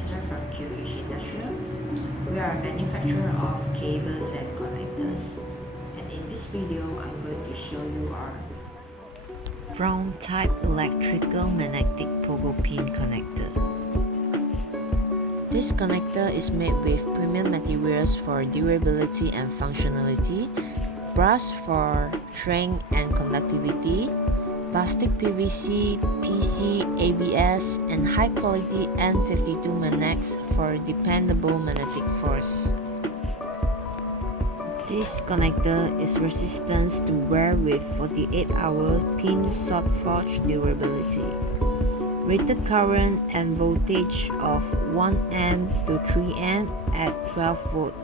Lester from QH Industrial. We are a manufacturer of cables and connectors, and in this video I'm going to show you our round type electrical magnetic Pogo pin connector. This connector is made with premium materials for durability and functionality, brass for strength and conductivity, plastic PVC, PC, ABS, and high-quality N52 magnets for dependable magnetic force. This connector is resistant to wear with 48-hour pin salt forge durability. Rated current and voltage of 1 amp to 3 amp at 12 volt,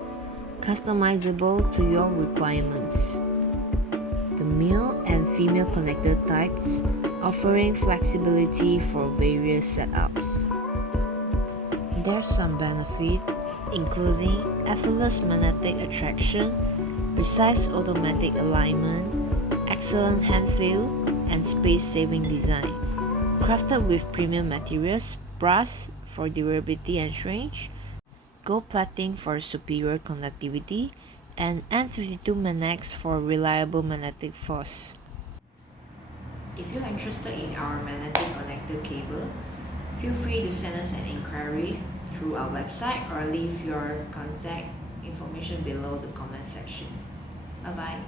customizable to your requirements. The male and female connector types, offering flexibility for various setups. There's some benefit, including effortless magnetic attraction, precise automatic alignment, excellent hand feel, and space-saving design. Crafted with premium materials, brass for durability and strength, gold plating for superior conductivity, and N52 magnets for reliable magnetic force. If you're interested in our magnetic connector cable, feel free to send us an inquiry through our website or leave your contact information below the comment section. Bye bye.